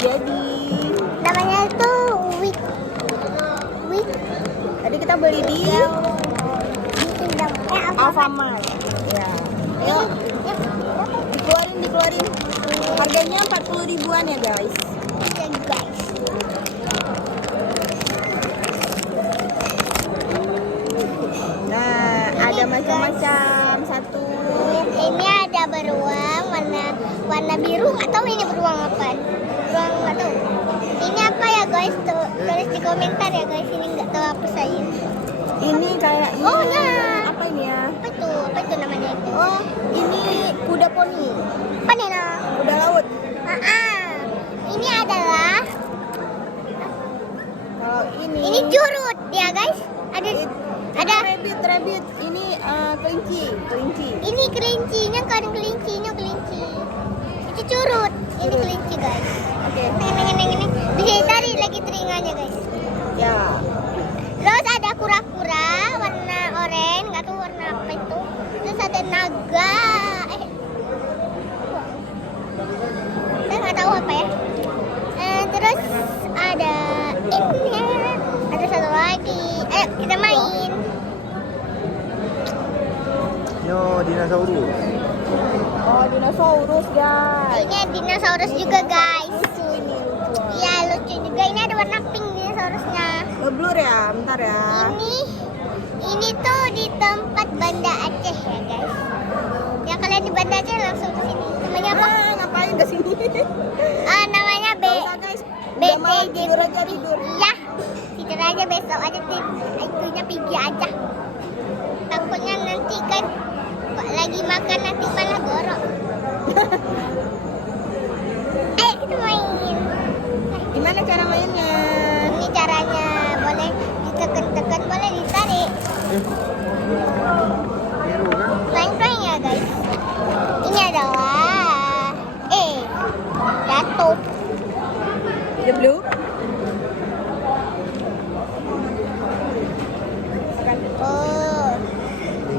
jadi. Namanya itu wig. Tadi kita beli di Alfamart. Ya. Yuk, dikeluarin. Harganya 40 ribuan ya guys. Nah, ada macam-macam. Satu. Ini ada beruang warna biru atau ini beruang apa? Beruang nggak tahu. Ini apa ya guys? Tulis di komentar ya guys. Ini nggak tahu apa saya. Ini kayak Oh nah. apa ini ya? Apa itu namanya itu? Oh, ini kuda poni. Apa nih nah? Kuda laut. Ini adalah. Kalau ini. Ini curut ya guys. Ada. Rabbit. Ini kelinci. Ini kelincinya kan kelincinya. Itu curut. Ini kelinci guys. Oke. Ini. Bisa tarik lagi telinganya guys. Ya. Terus ada kura-kura warna oranye, nggak tahu warna apa itu. Terus ada naga. Saya nggak tahu apa ya. Terus ada ini. Ada satu lagi. Ayo kita main. Yo, dinosaurus. Oh, dinosaurus guys. Ini dinosaurus juga guys. Lucu ini lucu. Iya lucu juga. Ini ada warna pink dinosaurusnya. Ngeblur ya, bentar ya. Ini tuh di tempat Banda Aceh ya guys. Ya kalian di Banda Aceh langsung ke sini. Namanya apa? Ngapain ke sini? Namanya Gak usah guys. Udah malam, tidur aja tidur. Iya. Tidur aja besok aja itunya pergi aja. Takutnya nanti kan lagi makan nanti malah gorok. Ayo kita main. Gimana cara mainnya? Ini caranya boleh ditekan-tekan, boleh ditarik. Biru kan? Plank-plank ya guys. Ini adalah jatuh. The blue? Oh.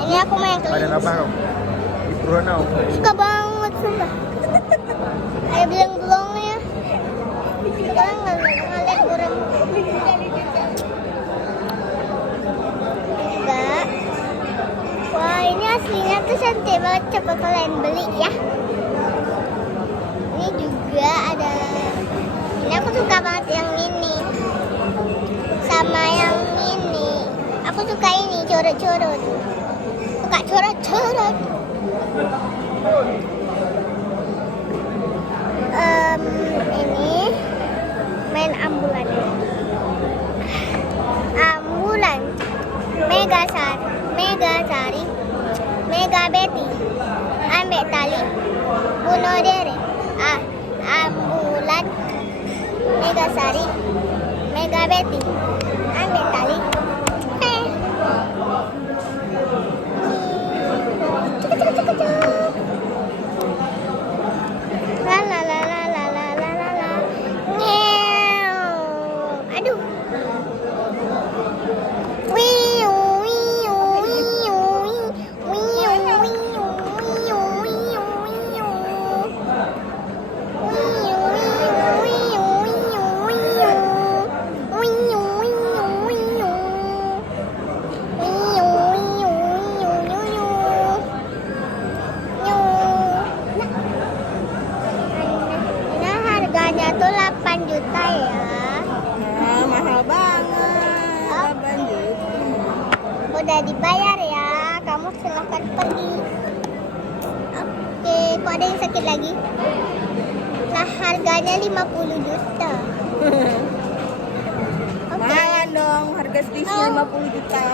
Ini aku main Ada kelinci. apa kau? Di Brunei. Suka banget sumpah. Ada belang-belangnya. Sekarang ngeliat kurang. Enggak. Wah ini aslinya tuh cantik banget. Coba kalian beli ya. Ini juga ada. Ini aku suka banget yang ini. Sama yang ini. Aku suka ini curut-curut. Suka curut-curut. Ini main ambulan. Megasari, Megabeti, ambek tali, bunuh diri. Ambulan, Megasari, Megabeti, ambek tali. Aduh. Nah, harganya tuh 8 juta ya. Nah, mahal banget. 8 juta. Udah dibayar ya, kamu silahkan pergi. Oke, kok ada yang sakit lagi? Nah, harganya 50 juta. Oke. Mahalan dong, harga squishy 50 juta.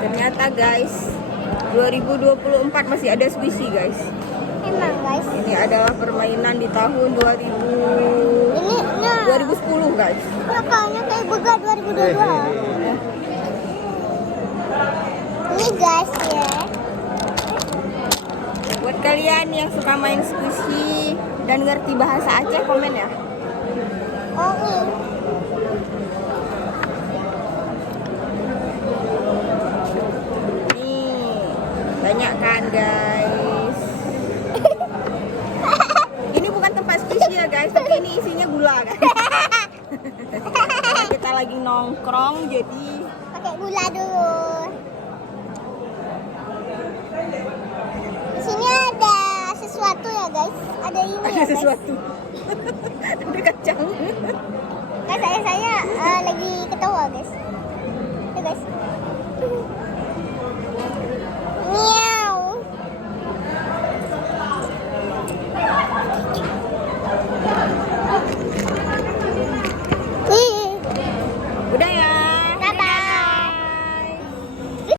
Ternyata guys, 2024 masih ada squishy guys. Emang guys. Ini adalah permainan di tahun 2010 guys. Makanya kayak bega 2022. Ini guys ya. Buat kalian yang suka main squishy dan ngerti bahasa Aceh, komen ya. Oh ini. Nih, banyak kan guys. isinya gula kan. Kita lagi nongkrong jadi Pakai gula dulu. Di sini ada sesuatu ya guys. Ada ini ada ya guys. sesuatu. Ada kacang. Guys, saya lagi ketawa guys. Ya guys.